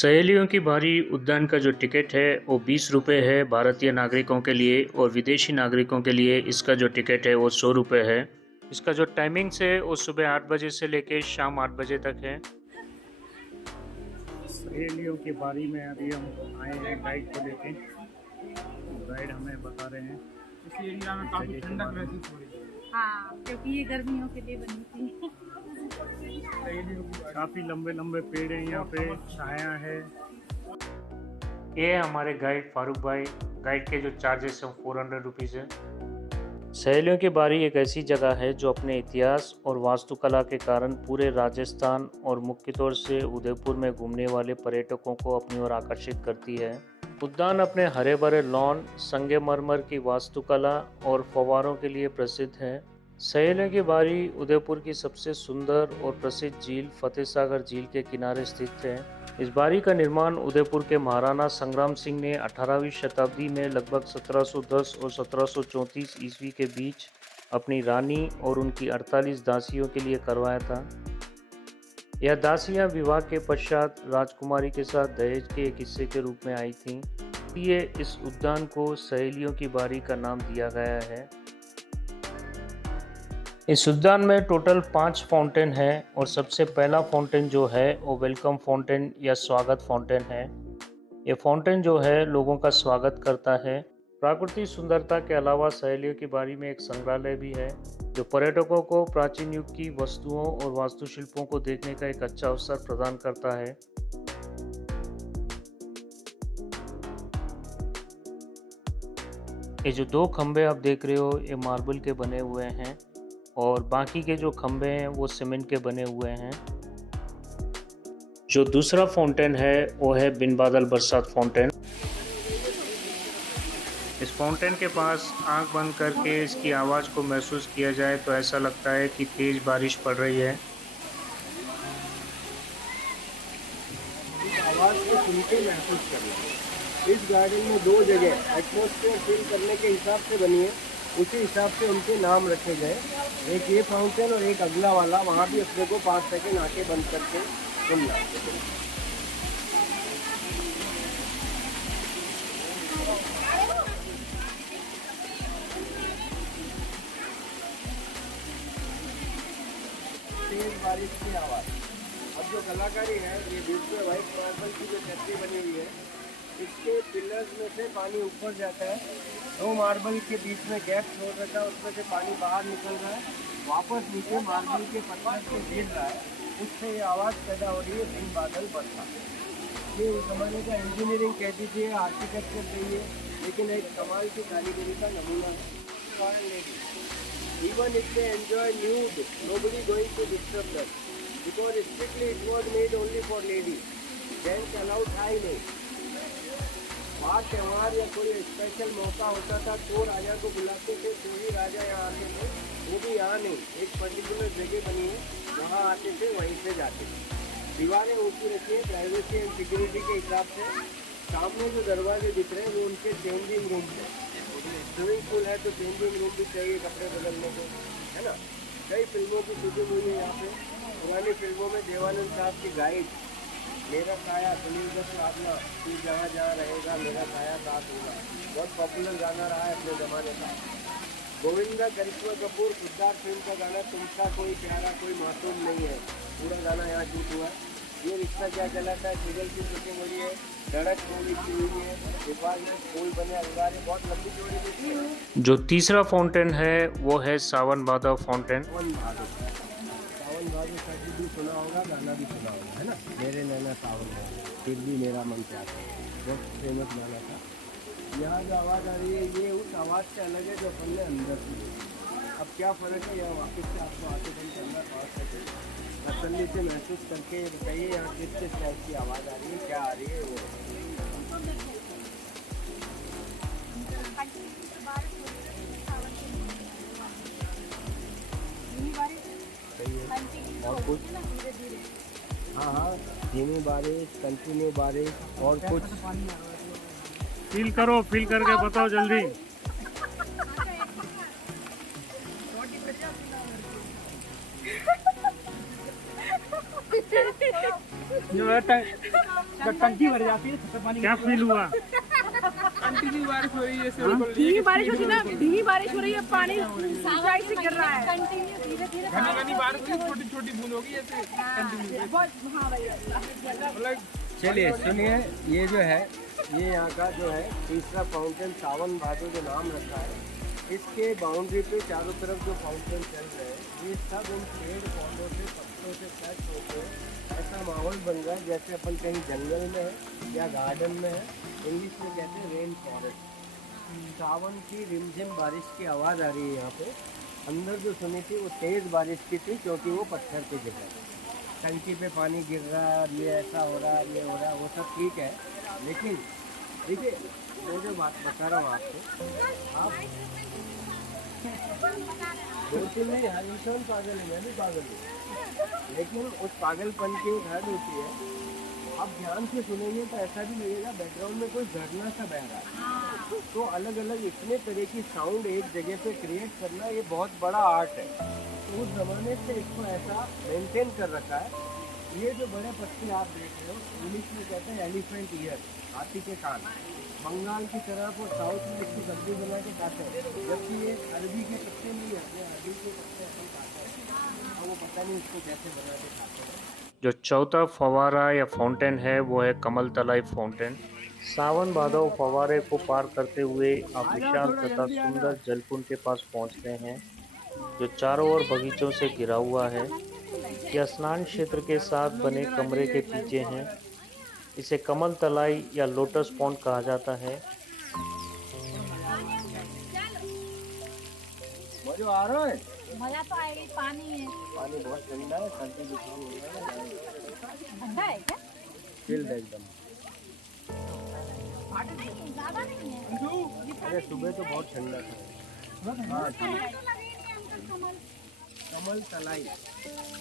सहेलियों की बारी उद्यान का जो टिकट है वो 20 रुपये है भारतीय नागरिकों के लिए, और विदेशी नागरिकों के लिए इसका जो टिकट है वो 100 रुपये है। इसका जो टाइमिंग्स है वो सुबह 8 बजे से लेके शाम 8 बजे तक है। सहेलियों की बारी में अभी हम आए हैं गाइड को लेके। गाइड हमें बता रहे हैं इस एरिया में काफी ठंडक महसूस हो रही है। हाँ, क्योंकि ये गर्मियों के लिए बनी थी। काफ़ी लंबे लंबे पेड़ हैं, यहाँ पे छाया है। ये है हमारे गाइड फारूक भाई। गाइड के जो चार्जेस हैं 400 रुपीज़ है। सहेलियों की बारी एक ऐसी जगह है जो अपने इतिहास और वास्तुकला के कारण पूरे राजस्थान और मुख्य तौर से उदयपुर में घूमने वाले पर्यटकों को अपनी ओर आकर्षित करती है। उद्यान अपने हरे भरे लॉन, संगमरमर की वास्तुकला और फव्वारों के लिए प्रसिद्ध है। सहेलियों की बारी उदयपुर की सबसे सुंदर और प्रसिद्ध झील फतेह सागर झील के किनारे स्थित है। इस बारी का निर्माण उदयपुर के महाराणा संग्राम सिंह ने 18वीं शताब्दी में लगभग 1710 और 1734 ईस्वी के बीच अपनी रानी और उनकी 48 दासियों के लिए करवाया था। यह दासियां विवाह के पश्चात राजकुमारी के साथ दहेज के एक हिस्से के रूप में आई थीं। इसलिए इस उद्यान को सहेलियों की बारी का नाम दिया गया है। इस उद्यान में टोटल 5 फाउंटेन है, और सबसे पहला फाउंटेन जो है वो वेलकम फाउंटेन या स्वागत फाउंटेन है। ये फाउंटेन जो है लोगों का स्वागत करता है। प्राकृतिक सुंदरता के अलावा सहेलियों की बारी में एक संग्रहालय भी है जो पर्यटकों को प्राचीन युग की वस्तुओं और वास्तुशिल्पों को देखने का एक अच्छा अवसर प्रदान करता है। ये जो 2 खंबे आप देख रहे हो ये मार्बल के बने हुए हैं, और बाकी के जो खंबे हैं वो सीमेंट के बने हुए हैं। जो दूसरा फाउंटेन है वो है बिन बादल बरसात फाउंटेन। इस फाउंटेन के पास आंख बंद करके इसकी आवाज़ को महसूस किया जाए तो ऐसा लगता है कि तेज़ बारिश पड़ रही है। इस आवाज को सुन के महसूस करना। इस गार्डन में 2 जगह एटमॉस्फेयर फील करने के हिसाब से बनी है, उसी हिसाब से उनके नाम रखे गए। एक ये फाउंटेन और एक अगला वाला, वहाँ भी अपने को 5 सेकेंड आंखें बंद करके सुनना। तेज बारिश की आवाज़। अब जो कलाकारी है, ये बीच में व्हाइट मार्बल की जो छतरी बनी हुई है, इसके पिलर्स में से पानी ऊपर जाता है। 2 मार्बल के बीच में गैप छोड़ रखा है, उसमें से पानी बाहर निकल रहा है, वापस नीचे मार्बल के पत्थर से गिर रहा है। उससे ये आवाज़ पैदा हो रही है, बिन बादल बरसात। ये उस ज़माने का इंजीनियरिंग कह दीजिए, आर्किटेक्चर चाहिए, लेकिन एक कमाल की कारीगरी का नमूना है। Even if they enjoy nude, nobody going to disturb them, because strictly it was made only for ladies. Gents allowed high नहीं। बात त्यौहार या कोई स्पेशल मौका होता था तो राजा को बुलाते थे, तो ही राजा यहाँ आते थे। वो भी यहाँ नहीं, एक पर्टिकुलर जगह बनी है, वहाँ आते थे, वहीं से जाते थे। दीवारें ऊँची रखी है प्राइवेसी एंड सिक्योरिटी के हिसाब से। सामने जो दरवाजे दिख रहे हैं वो उनके चेंजिंग रूम है। स्विमिंग पूल है तो चेंजिंग रूम भी चाहिए कपड़े बदलने को, है ना। कई फिल्मों की शूटिंग हुई है यहाँ पे। पुरानी फिल्मों में देवानंद साहब की गाइड, मेरा साया सुनील दत्त साधना, तू जहाँ जहाँ रहेगा मेरा साया साथ होगा, बहुत पॉपुलर गाना रहा है अपने ज़माने का। गोविंदा करिश्मा कपूर सिद्धार्थ फिल्म का गाना तुमसा कोई प्यारा कोई मासूम नहीं है, पूरा गाना यहाँ शूट हुआ। ये रिश्ता क्या चलाता है सीरियल की शूटिंग हुई है। सड़क मूवी की हुई है, डिपार्टमेंट स्कूल बने, अंगारे, बहुत लंबी जोड़ी दिखती है। जो तीसरा फाउंटेन है वो है सावन भादव फाउंटेन। सावन भादव शब्द भी सुना होगा, गाना भी सुना होगा, है ना। मेरे नैना सावन है फिर भी मेरा मन प्यासा, बहुत फेमस गाना था। यहाँ जो आवाज़ आ रही है ये उस आवाज़ से अलग है जो अपन ने अंदर सुनी। अब क्या फ़र्क है, यह वापस से आपको आंखें बंद करना, 5 सेकेंड तसल्ली से महसूस करके बताइए यहाँ किस टाइप की आवाज़ आ रही है, क्या आ रही है वो। और कुछ हाँ, धीमी बारिश, कंटिन्यू बारिश और कुछ। फील करो, फील करके बताओ जल्दी। जो है जब टंकी भर जाती है तो पानी क्या फील हुआ? कंटिन्यू बारिश हो रही है। धीमी बारिश होती है ना, धीमी बारिश हो रही है, पानी ऊंचाई से गिर रहा है। कंटिन्यू धीरे धीरे घनी बारिश हुई, छोटी छोटी बूंद होगी ऐसे कंटिन्यू। हाँ भैया। चलिए सुनिए, ये जो है ये यहाँ का जो है तीसरा फाउंटेन सावन भादो जो नाम रखा है, इसके बाउंड्री पे चारों तरफ जो फाउंटेन चल रहे हैं ये सब इन पेड़ पौधों से पत्तों से टच होकर ऐसा माहौल बन रहा है जैसे अपन कहीं जंगल में है या गार्डन में है। इंग्लिश में कहते हैं रेन फॉरेस्ट। सावन की रिमझिम बारिश की आवाज़ आ रही है यहाँ पे। अंदर जो सुनी थी वो तेज़ बारिश की थी क्योंकि वो पत्थर पे गिर रहा है, टंकी पे पानी गिर रहा है, ये ऐसा हो रहा है, ये हो रहा है, वो सब ठीक है। लेकिन देखिए मैं जो बात बता रहा हूँ आपको, आप बिल्कुल नहीं, हर इंसान पागल है, मैं भी पागल हूँ, लेकिन उस पागलपन की एक हद होती है। आप ध्यान से सुनेंगे तो ऐसा भी लगेगा बैकग्राउंड में कोई झरना सा बह रहा है। तो अलग अलग इतने तरह की साउंड एक जगह पे क्रिएट करना ये बहुत बड़ा आर्ट है। तो उस ज़माने से इसको ऐसा मेंटेन कर रखा है। ये जो बड़े पत्ते आप देख रहे हो इंग्लिश में कहते हैं एलिफेंट ईयर, हाथी के कान। बंगाल की तरफ और साउथ में इसकी सब्जी बना के खाते हैं, जबकि ये अरबी के पत्ते नहीं है, अरबी के पत्ते अपन खाते हैं और वो पता नहीं इसको कैसे बना के खाते हैं। जो चौथा फवारा या फाउंटेन है वो है कमल तलाई फाउंटेन। सावन भादव फवारे को पार करते हुए आप विशाल तथा सुंदर जलकुंड के पास पहुंचते हैं, जो चारों ओर बगीचों से घिरा हुआ है। यह स्नान क्षेत्र के साथ बने कमरे के पीछे हैं। इसे कमल तलाई या लोटस पॉन्ड कहा जाता है। मजा आ रहा है? मजा तो आएगी, पानी है। पानी बहुत ठंडा है, सर्दी जुकाम हो रहा है। ठंडा है क्या? चिल्ड है एकदम। ज्यादा नहीं है। अरे सुबह तो बहुत ठंडा था। हाँ, कमल तलाई,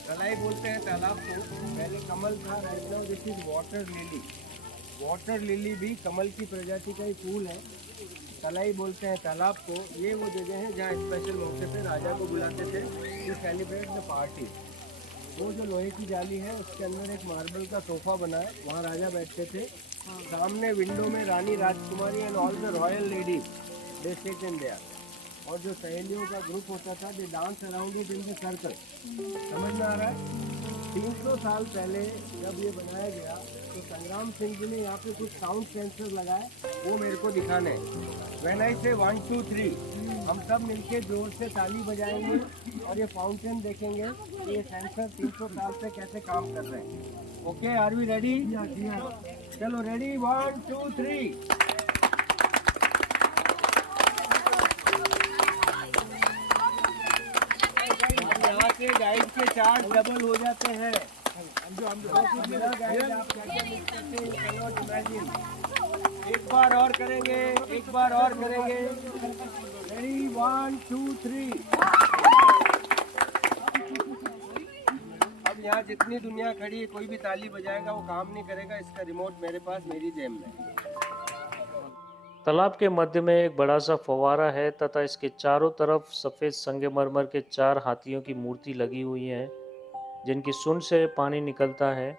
तलाई बोलते हैं तालाब को। पहले कमल था, right now this is water lily. Water lily भी कमल की प्रजाति का ही फूल है। तलाई बोलते हैं तालाब को। ये वो जगह है जहाँ स्पेशल मौके पे राजा को बुलाते थे टू सेलिब्रेट द पार्टी। वो जो लोहे की जाली है उसके अंदर एक मार्बल का सोफा बना है, वहाँ राजा बैठते थे। सामने विंडो में रानी राजकुमारी and all the royal ladies they sit in there. और जो सहेलियों का ग्रुप होता था they dance around it in the circle. समझ में आ रहा है? 300 साल पहले जब ये बनाया गया तो संग्राम सिंह जी ने यहाँ पे कुछ साउंड सेंसर लगाए, वो मेरे को दिखाने। व्हेन आई से 1 2 3 हम सब मिलके जोर से ताली बजाएंगे और ये फाउंटेन देखेंगे कि ये सेंसर 300 साल से कैसे काम कर रहे हैं। Okay, are we ready? चलो रेडी, 1 2 3। यहाँ के गाइड के चार्ज डबल हो जाते हैं। गाइड आप क्या इमेजिन। एक बार और करेंगे, एक बार और करेंगे। रेडी, 1 2 3। अब यहाँ जितनी दुनिया खड़ी है कोई भी ताली बजाएगा वो काम नहीं करेगा। इसका रिमोट मेरे पास, मेरी जेब में। तालाब के मध्य में एक बड़ा सा फव्वारा है तथा इसके चारों तरफ सफ़ेद संगमरमर के 4 हाथियों की मूर्ति लगी हुई है, जिनकी सूंड से पानी निकलता है।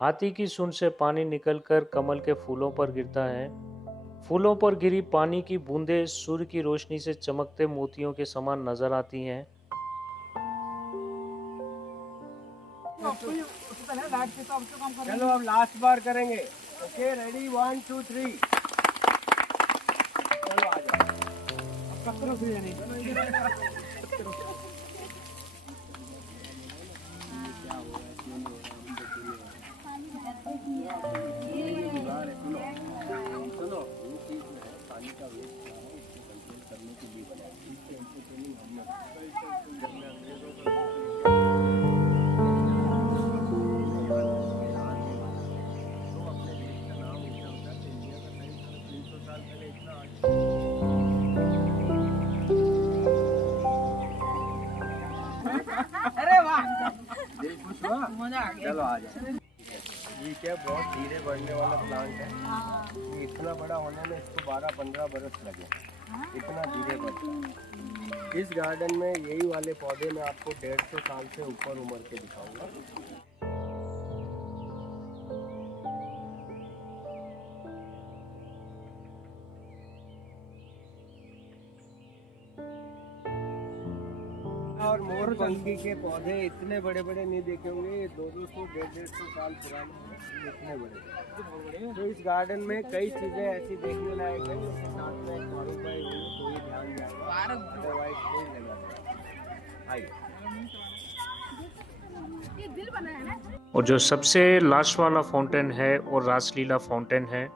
हाथी की सूंड से पानी निकलकर कमल के फूलों पर गिरता है। फूलों पर गिरी पानी की बूंदें सूर्य की रोशनी से चमकते मोतियों के समान नजर आती हैं। चलो अब लास्ट बार करेंगे। Okay, ready, 1 2 3। चलो आ जाओ। अब कतरों से नहीं। सुनो, ये चीज जो है पानी का वेस्ट क्या है इसको कंट्रोल करने के लिए बनाई। इसकी एंटरटेनिंग हमने जब मैं अंग्रेजों का अपने देश का नाम ऊंचा होता है। इंडिया का टाइम 300 साल पहले इतना अरे वाह, दिल खुश हुआ, मजा आ गया। चलो आ जाओ। ये क्या बहुत धीरे बढ़ने वाला प्लांट है। ये इतना बड़ा होने में इसको 12-15 बरस लगे, इतना धीरे बढ़ता है। इस गार्डन में यही वाले पौधे मैं आपको 150 साल से ऊपर उम्र के दिखाऊंगा। और मोर पंखी के पौधे इतने बड़े बड़े नहीं देखे होंगे, ये 200 150 साल पुराने हैं, इतने बड़े। तो इस गार्डन में कई चीजें ऐसी देखने लायक है, जिसके साथ में फारूक भाई होंगे तो ही ध्यान जाएगा, अदरवाइज कोई जगह नहीं। आइए। ये दिल बना है ना। और जो सबसे लास्ट वाला फाउंटेन है और रासलीला फाउंटेन है।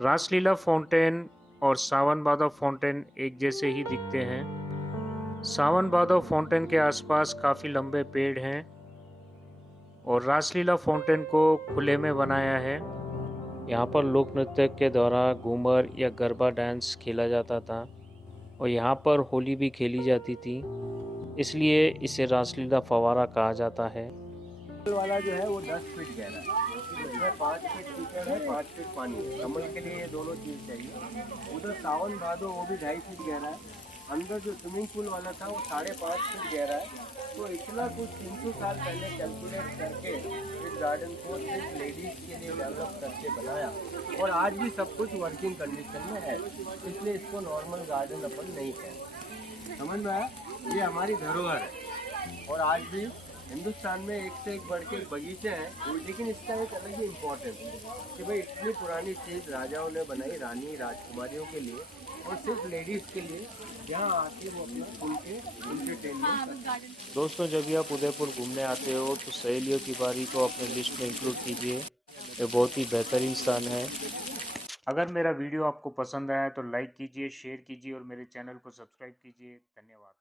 रासलीला फाउंटेन और सावन भादव फाउंटेन एक जैसे ही दिखते हैं। सावन भादव फाउंटेन के आसपास काफ़ी लंबे पेड़ हैं और रासलीला फाउंटेन को खुले में बनाया है। यहाँ पर लोक नृत्य के द्वारा घूमर या गरबा डांस खेला जाता था और यहाँ पर होली भी खेली जाती थी, इसलिए इसे रासलीला फव्वारा कहा जाता है। वाला जो है वो 10 फीट गहरा है, इसमें 5 फीट कीचड़ है, 5 फीट पानी है। कमल के लिए ये दोनों चीज़ चाहिए। उधर सावन भादो वो भी 2.5 फीट गहरा है। अंदर जो स्विमिंग पूल वाला था वो 5.5 फीट गहरा है। तो इतना कुछ 300 साल पहले कैलकुलेट करके इस गार्डन को सिर्फ लेडीज के लिए डेवलप करके बनाया और आज भी सब कुछ वर्किंग कंडीशन में है, इसलिए इसको नॉर्मल गार्डन अपन नहीं कहते। समझ में आया? ये हमारी धरोहर है और आज भी हिंदुस्तान में एक से एक बढ़ के बगीचे हैं, लेकिन इसका एक अलग ही इम्पोर्टेंस है कि भाई इतनी पुरानी चीज़ राजाओं ने बनाई, रानी राजकुमारियों के लिए और सिर्फ लेडीज़ के लिए, जहाँ आके वो अपना सुन के एंटरटेनमेंट करते हैं। दोस्तों, जब भी आप उदयपुर घूमने आते हो तो सहेलियों की बारी को अपने लिस्ट में इंक्लूड कीजिए। ये बहुत ही बेहतरीन स्थान है। अगर मेरा वीडियो आपको पसंद आया तो लाइक कीजिए, शेयर कीजिए और मेरे चैनल को सब्सक्राइब कीजिए। धन्यवाद।